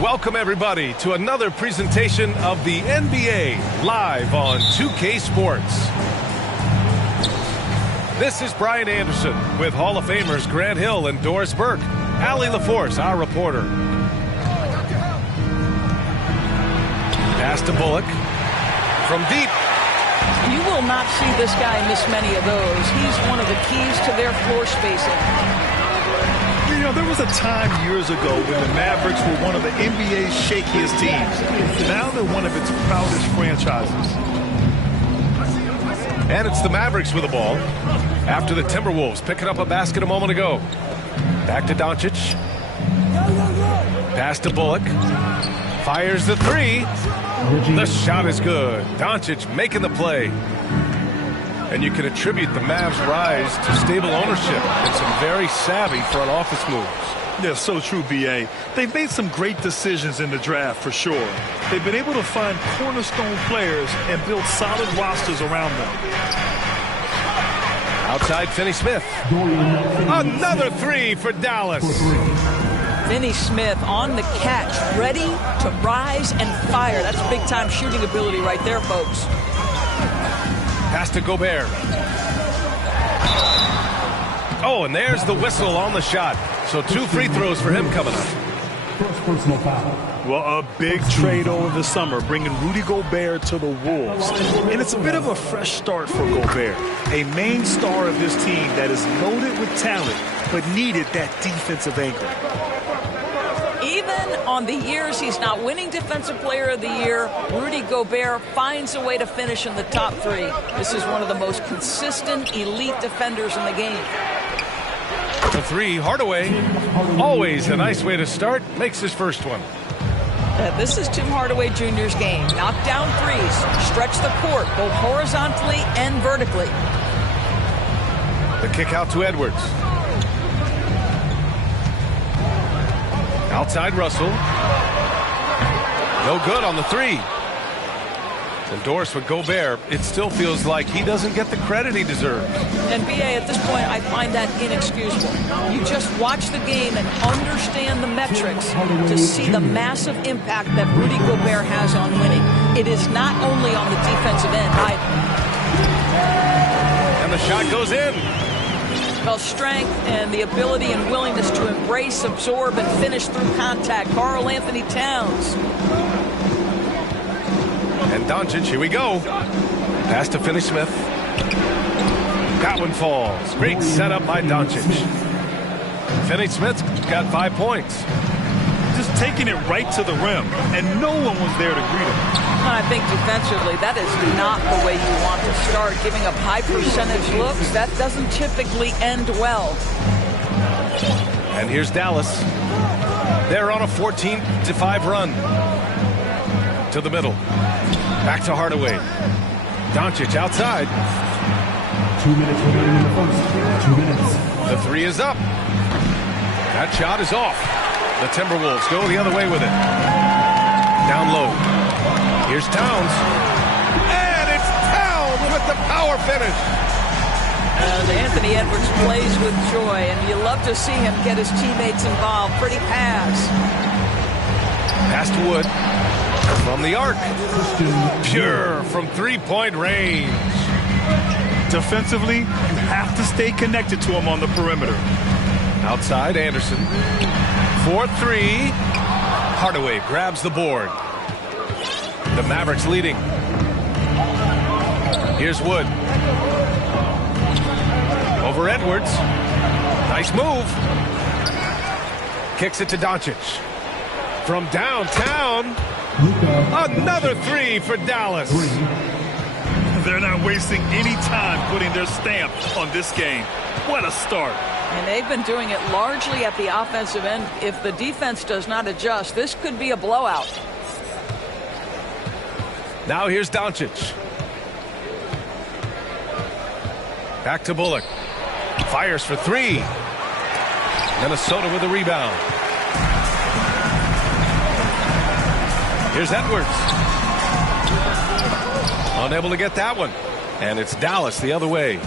Welcome, everybody, to another presentation of the NBA live on 2K Sports. This is Brian Anderson with Hall of Famers Grant Hill and Doris Burke. Allie LaForce, our reporter. Pass to Bullock. From deep. You will not see this guy miss many of those. He's one of the keys to their floor spacing. You know, there was a time years ago when the Mavericks were one of the NBA's shakiest teams. Now they're one of its proudest franchises. And it's the Mavericks with the ball after the Timberwolves picking up a basket a moment ago. Back to Doncic. Pass to Bullock. Fires the three. The shot is good. Doncic making the play. And you can attribute the Mavs' rise to stable ownership and some very savvy front office moves. Yeah, so true, B.A. They've made some great decisions in the draft, for sure. They've been able to find cornerstone players and build solid rosters around them. Outside, Finney-Smith. Another three for Dallas. Finney-Smith on the catch, ready to rise and fire. That's big-time shooting ability right there, folks. Pass to Gobert. Oh, and there's the whistle on the shot. So 2 free throws for him coming up. First personal foul. Well, a big trade over the summer, bringing Rudy Gobert to the Wolves. And it's a bit of a fresh start for Gobert, a main star of this team that is loaded with talent, but needed that defensive anchor. Even on the years he's not winning Defensive Player of the Year, Rudy Gobert finds a way to finish in the top 3. This is one of the most consistent, elite defenders in the game. The three, Hardaway. Always a nice way to start. Makes his first one. This is Tim Hardaway Jr.'s game. Knock down threes, stretch the court, both horizontally and vertically. The kick out to Edwards. Outside Russell. No good on the three. And Doris with Gobert, it still feels like he doesn't get the credit he deserves. And B.A., at this point, I find that inexcusable. You just watch the game and understand the metrics to see the massive impact that Rudy Gobert has on winning. It is not only on the defensive end either. And the shot goes in. Well, strength and the ability and willingness to embrace, absorb, and finish through contact. Karl Anthony Towns. And Doncic, here we go. Pass to Finney-Smith. That one falls. Great setup by Doncic. Finney-Smith's got 5 points. Just taking it right to the rim, and no one was there to greet him. And I think defensively, that is not the way you want to start. Giving up high percentage looks, that doesn't typically end well. And here's Dallas. They're on a 14-5 run. To the middle. Back to Hardaway. Doncic outside. 2 minutes remaining in the first. 2 minutes. The three is up. That shot is off. The Timberwolves go the other way with it. Down low. Here's Towns. And it's Towns with the power finish. And Anthony Edwards plays with joy, and you love to see him get his teammates involved. Pretty pass. Pass to Wood. From the arc. Pure from three-point range. Defensively, you have to stay connected to him on the perimeter. Outside, Anderson. 4-3. Hardaway grabs the board. The Mavericks leading. Here's Wood. Over Edwards. Nice move. Kicks it to Doncic. From downtown. Another three for Dallas. They're not wasting any time putting their stamp on this game. What a start. And they've been doing it largely at the offensive end. If the defense does not adjust, this could be a blowout. Now here's Doncic. Back to Bullock. Fires for three. Minnesota with a rebound. Here's Edwards. Unable to get that one. And it's Dallas the other way.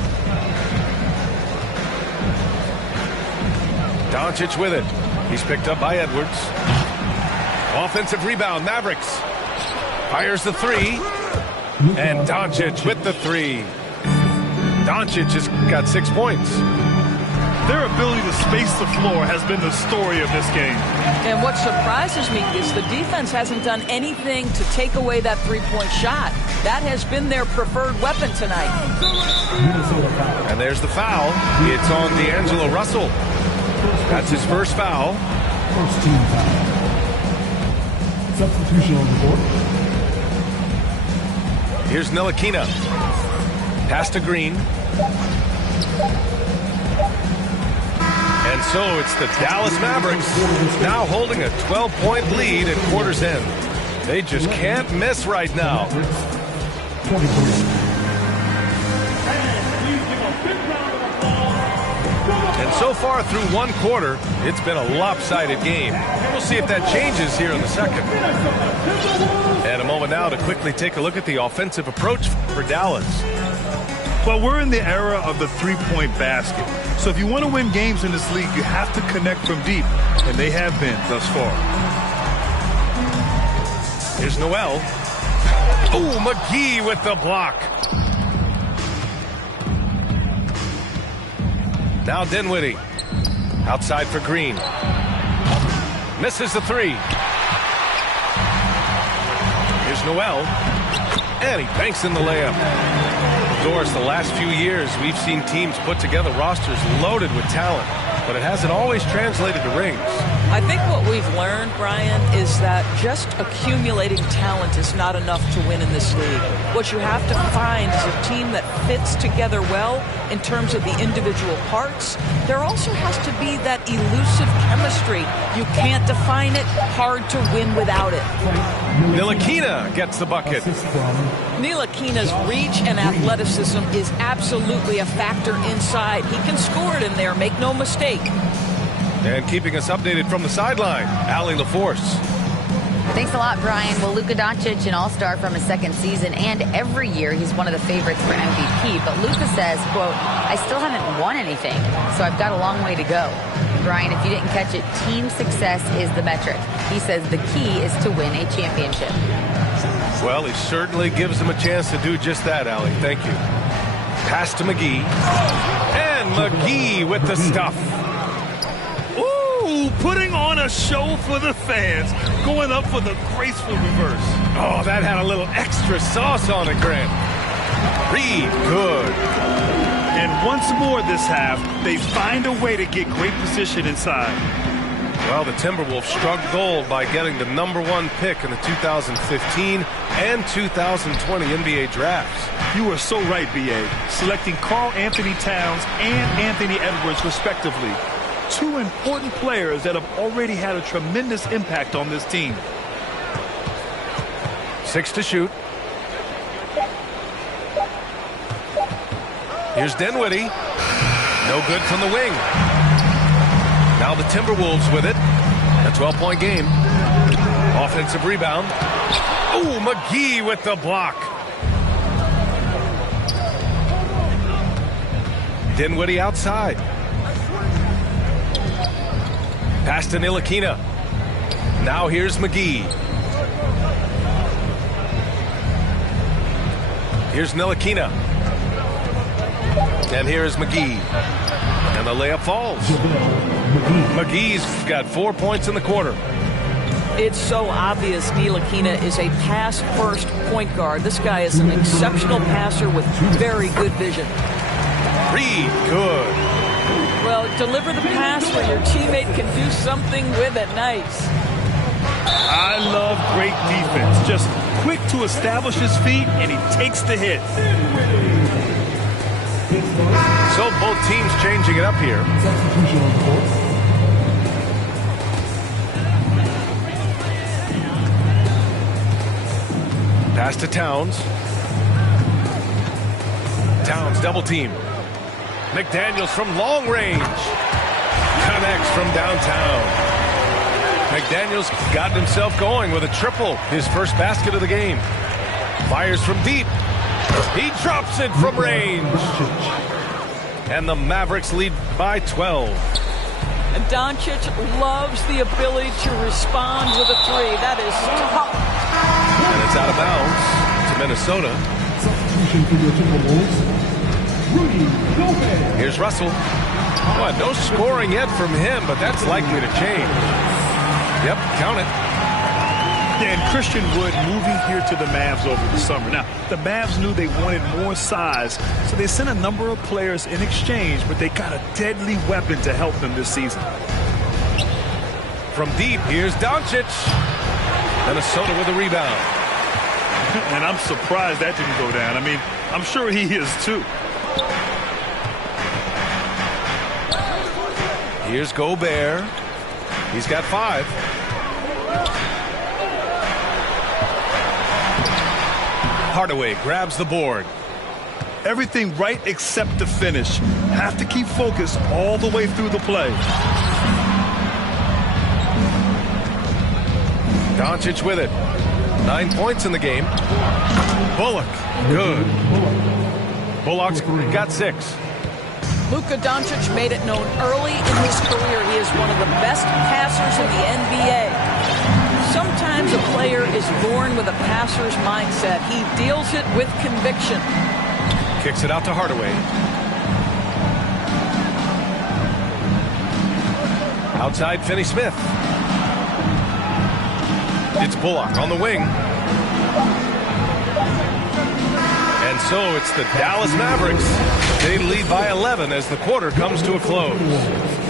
Doncic with it. He's picked up by Edwards. Offensive rebound, Mavericks. Fires the three. And Doncic with the three. Doncic has got 6 points. Their ability to space the floor has been the story of this game. And what surprises me is the defense hasn't done anything to take away that three-point shot. That has been their preferred weapon tonight. And there's the foul. It's on D'Angelo Russell. That's his first foul. First team foul. Substitution on the board. Here's Ntilikina. Pass to Green. And so it's the Dallas Mavericks now holding a 12-point lead at quarter's end. They just can't miss right now. 23. And so far through one quarter, it's been a lopsided game. We'll see if that changes here in the second. And a moment now to quickly take a look at the offensive approach for Dallas. Well, we're in the era of the three-point basket. So if you want to win games in this league, you have to connect from deep. And they have been thus far. Here's Noel. Oh, McGee with the block. Now Dinwiddie. Outside for Green. Misses the three. Here's Noel. And he banks in the layup. Doris, the last few years, we've seen teams put together rosters loaded with talent, but it hasn't always translated to rings. I think what we've learned, Brian, is that just accumulating talent is not enough to win in this league. What you have to find is a team that fits together well in terms of the individual parts. There also has to be that elusive chemistry. You can't define it, hard to win without it. Ntilikina gets the bucket. Ntilikina's reach and athleticism is absolutely a factor inside. He can score it in there, make no mistake. And keeping us updated from the sideline, Allie LaForce. Thanks a lot, Brian. Well, Luka Doncic, an all-star from his second season, and every year he's one of the favorites for MVP. But Luka says, quote, I still haven't won anything, so I've got a long way to go. Brian, if you didn't catch it, team success is the metric. He says the key is to win a championship. Well, he certainly gives them a chance to do just that, Allie. Thank you. Pass to McGee. And McGee with the stuff. Putting on a show for the fans, going up for the graceful reverse. Oh, that had a little extra sauce on it, Grant. Reed, good. And once more this half, they find a way to get great position inside. Well, the Timberwolves struck gold by getting the #1 pick in the 2015 and 2020 NBA drafts. You are so right, B.A. Selecting Karl Anthony Towns and Anthony Edwards, respectively. Two important players that have already had a tremendous impact on this team. 6 to shoot. Here's Dinwiddie. No good from the wing. Now the Timberwolves with it. A 12-point game. Offensive rebound. Oh, McGee with the block. Dinwiddie outside. Pass to Ntilikina. Now here's McGee. Here's Ntilikina. And here's McGee. And the layup falls. McGee's got 4 points in the quarter. It's so obvious Ntilikina is a pass-first point guard. This guy is an exceptional passer with very good vision. Reed, good. Well, deliver the pass where your teammate can do something with it. Nice. I love great defense. Just quick to establish his feet, and he takes the hit. So both teams changing it up here. Substitution on the board. Pass to Towns. Towns double team. McDaniels from long range. Connects from downtown. McDaniels got himself going with a triple. His first basket of the game. Fires from deep. He drops it from range. And the Mavericks lead by 12. And Doncic loves the ability to respond with a three. That is tough. And it's out of bounds to Minnesota. Substitution for the Timberwolves, Rudy Gobert. Here's Russell. Well, no scoring yet from him, but that's likely to change. Yep, count it. Yeah, and Christian Wood moving here to the Mavs over the summer. Now, the Mavs knew they wanted more size, so they sent a number of players in exchange, but they got a deadly weapon to help them this season. From deep, here's Doncic. Minnesota with a rebound. And I'm surprised that didn't go down. I mean, I'm sure he is too. Here's Gobert. He's got 5. Hardaway grabs the board. Everything right except the finish. Have to keep focused all the way through the play. Doncic with it. 9 points in the game. Bullock, good. Bullock's got 6. Luka Doncic made it known early in his career he is one of the best passers in the NBA. Sometimes a player is born with a passer's mindset. He deals it with conviction. Kicks it out to Hardaway. Outside, Finney-Smith. It's Bullock on the wing. And so it's the Dallas Mavericks. They lead by 11 as the quarter comes to a close.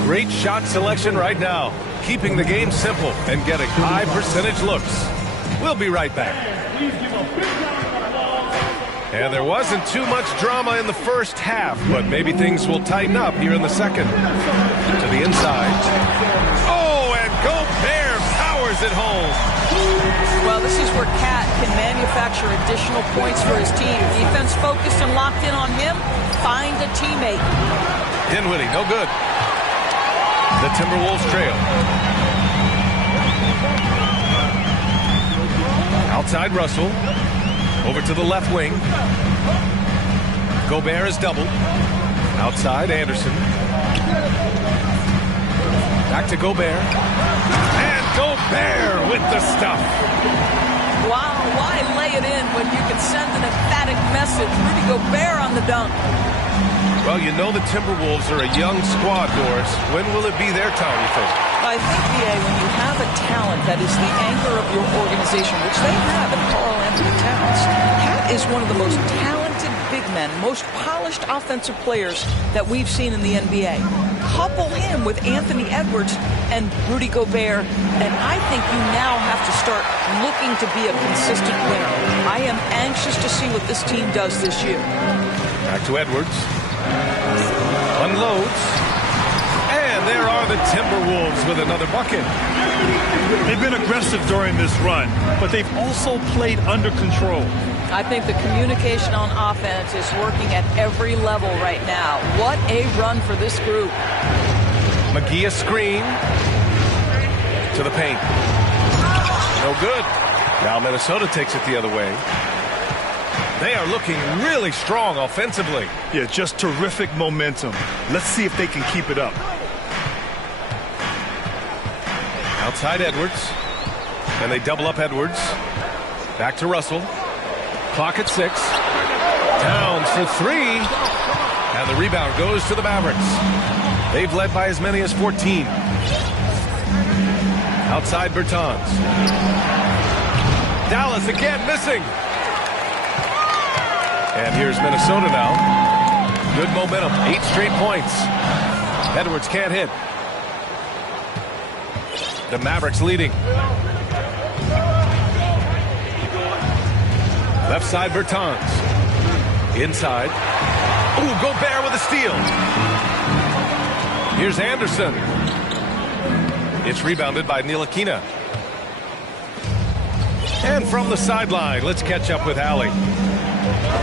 Great shot selection right now, keeping the game simple and getting high percentage looks. We'll be right back. And there wasn't too much drama in the first half, but maybe things will tighten up here in the second. To the inside. Oh, and Gobert powers it home. Well, this is where Cat can manufacture additional points for his team. Defense focused and locked in on him. Find a teammate. Dinwiddie, no good. The Timberwolves trail. Outside Russell. Over to the left wing. Gobert is doubled. Outside Anderson. Back to Gobert. And Gobert with the stuff. Wow, why lay it in when you can send an emphatic message? Rudy Gobert on the dunk. Well, you know the Timberwolves are a young squad, Doris. When will it be their time, you think? I think, B.A., when you have a talent that is the anchor of your organization, which they have in Karl Anthony Towns, Cat is one of the most talented big men, most polished offensive players that we've seen in the NBA. Couple him with Anthony Edwards and Rudy Gobert, and I think you now have to start looking to be a consistent winner. I am anxious to see what this team does this year. Back to Edwards. Unloads. And there are the Timberwolves with another bucket. They've been aggressive during this run, but they've also played under control. I think the communication on offense is working at every level right now. What a run for this group. McGee a screen. To the paint. No good. Now Minnesota takes it the other way. They are looking really strong offensively. Yeah, just terrific momentum. Let's see if they can keep it up. Outside Edwards. And they double up Edwards. Back to Russell. Clock at 6. Towns for 3. And the rebound goes to the Mavericks. They've led by as many as 14. Outside Bertans. Dallas again missing. And here's Minnesota now. Good momentum. 8 straight points. Edwards can't hit. The Mavericks leading. Left side Bertans. Inside. Ooh, Gobert with a steal. Here's Anderson. It's rebounded by Ntilikina. And from the sideline, let's catch up with Allie.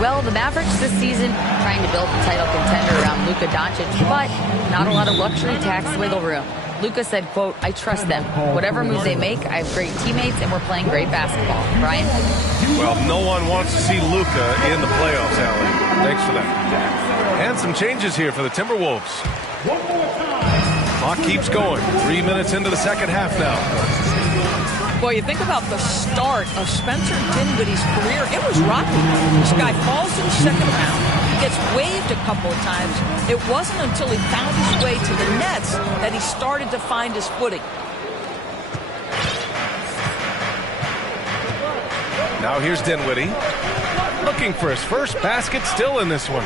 Well, the Mavericks this season trying to build a title contender around Luka Doncic, but not a lot of luxury tax wiggle room. Luka said, quote, I trust them. Whatever move they make, I have great teammates, and we're playing great basketball. Brian? Well, no one wants to see Luka in the playoffs, Allie. Thanks for that. And some changes here for the Timberwolves. One more time. Clock keeps going. 3 minutes into the second half now. Boy, you think about the start of Spencer Dinwiddie's career. It was rocky. This guy falls to the second round. He gets waived a couple of times. It wasn't until he found his way to the Nets that he started to find his footing. Now here's Dinwiddie. Looking for his first basket, still in this one.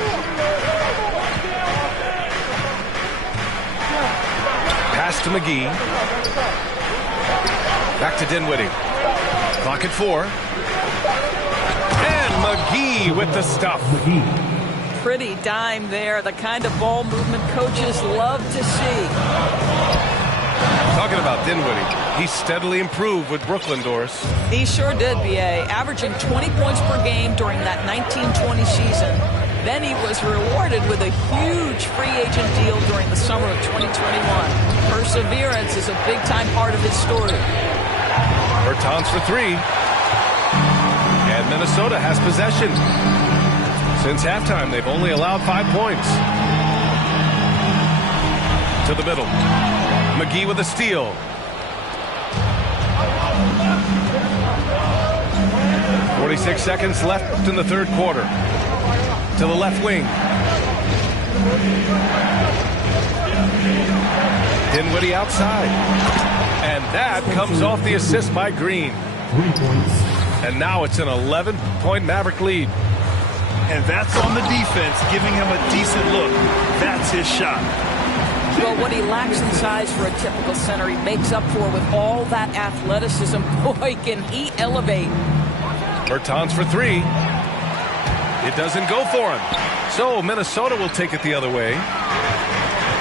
Pass to McGee. Back to Dinwiddie. Clock at 4. And McGee with the stuff. Pretty dime there. The kind of ball movement coaches love to see. Talking about Dinwiddie, he steadily improved with Brooklyn, Doris. He sure did, B.A., averaging 20 points per game during that 1920 season. Then he was rewarded with a huge free agent deal during the summer of 2021. Perseverance is a big-time part of his story. Bertans for 3. And Minnesota has possession. Since halftime, they've only allowed 5 points. To the middle. McGee with a steal. "46 seconds left in the third quarter." To the left wing. Dinwiddie outside. And that comes off the assist by Green. 3 points. And now it's an 11-point Maverick lead. And that's on the defense, giving him a decent look. That's his shot. Well, what he lacks in size for a typical center, he makes up for with all that athleticism. Boy, can he elevate. Bertans for 3. It doesn't go for him. So Minnesota will take it the other way.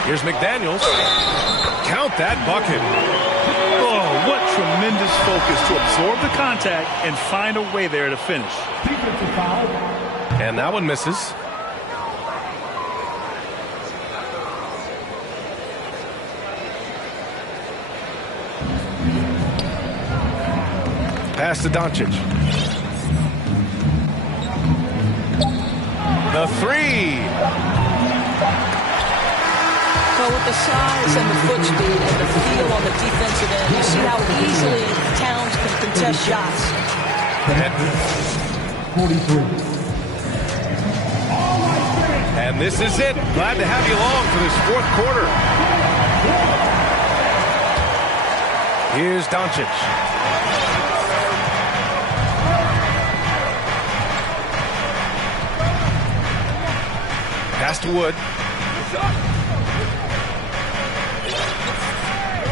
Here's McDaniels. Count that bucket. Oh, what tremendous focus to absorb the contact and find a way there to finish. And that one misses. Pass to Doncic. The 3. Well, with the size and the foot speed and the feel on the defensive end, you see how easily Towns can contest shots. 43. And this is it. Glad to have you along for this fourth quarter. Here's Doncic. Pass to Wood.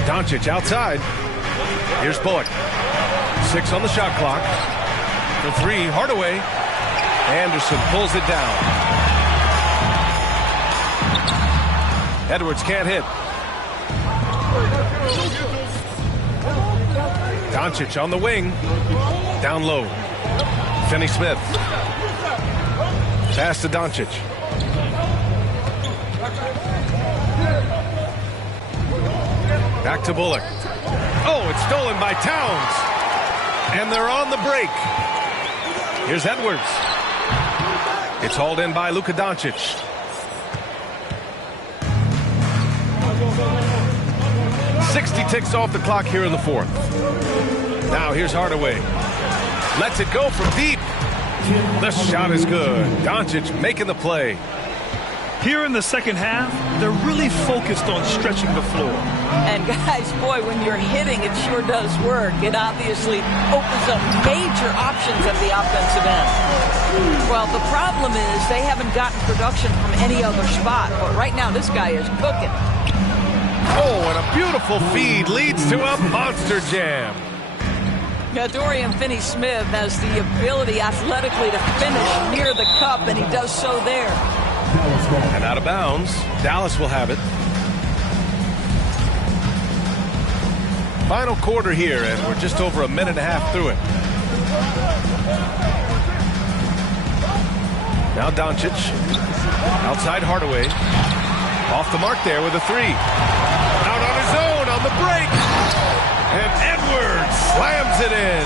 Doncic outside. Here's Bullock. 6 on the shot clock. For 3, Hardaway. Anderson pulls it down. Edwards can't hit. Doncic on the wing. Down low. Finney-Smith. Pass to Doncic. Back to Bullock. Oh, it's stolen by Towns. And they're on the break. Here's Edwards. It's hauled in by Luka Doncic. "60 ticks off the clock here in the fourth. Now here's Hardaway. Lets it go from deep. The shot is good. Doncic making the play. Here in the second half, they're really focused on stretching the floor. And guys, boy, when you're hitting, it sure does work. It obviously opens up major options at the offensive end. Well, the problem is they haven't gotten production from any other spot. But right now, this guy is cooking. Oh, and a beautiful feed leads to a monster jam. Now, Dorian Finney-Smith has the ability athletically to finish near the cup, and he does so there. And out of bounds. Dallas will have it. Final quarter here, and we're just over a minute and a half through it. Now Doncic. Outside Hardaway. Off the mark there with a 3. Out on his own on the break. And Edwards slams it in.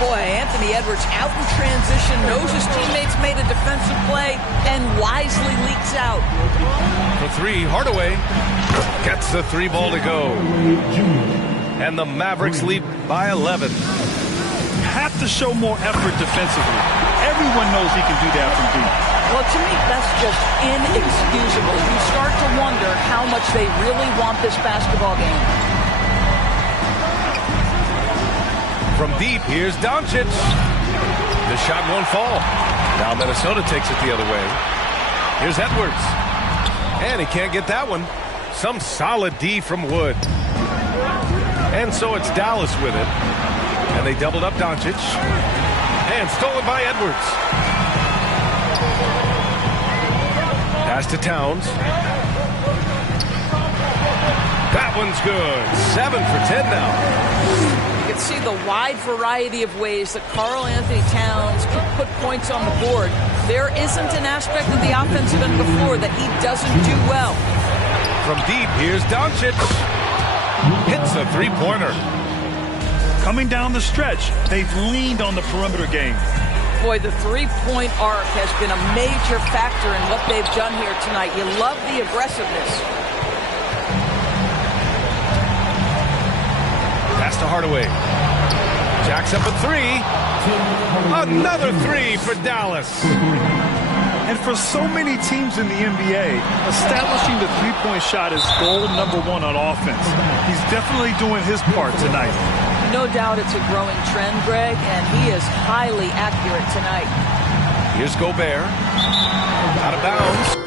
Boy, Anthony Edwards out in transition, knows his teammates made a defensive play, and wisely leaks out. For three, Hardaway gets the three ball to go. And the Mavericks lead by 11. Have to show more effort defensively. Everyone knows he can do that from deep. Well, to me, that's just inexcusable. You start to wonder how much they really want this basketball game. From deep, here's Doncic. The shot won't fall. Now Minnesota takes it the other way. Here's Edwards. And he can't get that one. Some solid D from Wood. And so it's Dallas with it. And they doubled up Doncic. And stolen by Edwards. Pass to Towns. That one's good. 7 for 10 now. You can see the wide variety of ways that Karl Anthony Towns can put points on the board. There isn't an aspect of the offensive end of the floor that he doesn't do well. From deep, here's Doncic. Hits a three-pointer. Coming down the stretch, they've leaned on the perimeter game. Boy, the three-point arc has been a major factor in what they've done here tonight. You love the aggressiveness. Pass to Hardaway. Jacks up a three. Another three for Dallas. And for so many teams in the NBA, establishing the three-point shot is goal number one on offense. He's definitely doing his part tonight. No doubt it's a growing trend, Greg, and he is highly accurate tonight. Here's Gobert. Out of bounds.